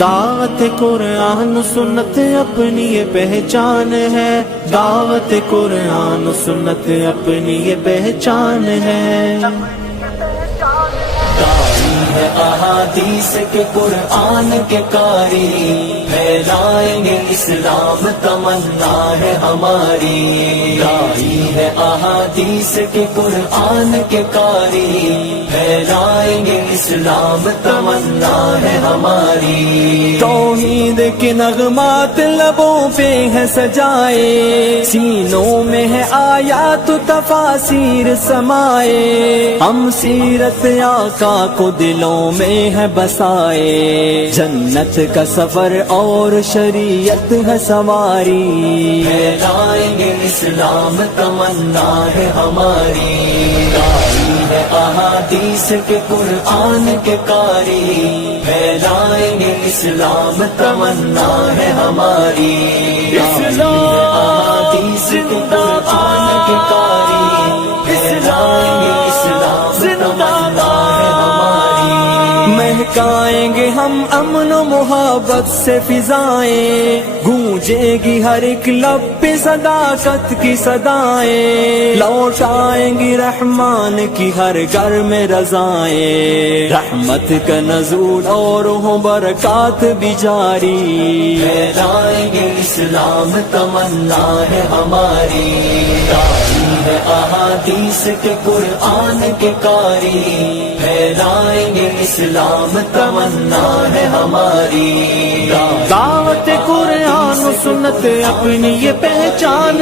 دعوت قرآن و سنت اپنی یہ پہچان ہے، دعوت قرآن و سنت اپنی یہ پہچان ہے۔ داعی ہے احادیث کے قرآن کے قاری، پھیلائیں گے اسلام تمنا ہے ہماری۔ داعی ہے احادیث کے قرآن کے قاری، پھیلائیں گے اسلام تمنا ہے ہماری۔ توحید کے نغمات لبوں پہ ہے سجائے، سینوں میں ہے آیات و تفاسیر سمائے، ہم سیرت آقا کو دلوں میں ہے بسائے، جنت کا سفر اور شریعت ہے سواری، پھیلائیں گے اسلام تمنا ہے ہماری۔ داعی ہے احادیث کے قرآن کے قاری، پھیلائیں گے اسلام تمنا ہے ہماری۔ احادیث کے قرآن کے قاری، پھیلائیں گے اسلام تمنا ہے ہماری۔ مہکائیں گے ہم امن و محبت سے فضائیں، گونجے گی ہر ایک لب پہ صداقت کی صدائیں، لوٹائیں گی رحمان کی ہر گھر میں رضائیں، رحمت کا نزول اور ہوں برکات بھی جاری، پھیلائیں گے اسلام تمنا ہے ہماری۔ داعی ہے احادیث کے قرآن کے قاری، پھیلائیں گے اسلام تمنا ہے ہماری۔ دعوت قرآن و سنت اپنی یہ پہچان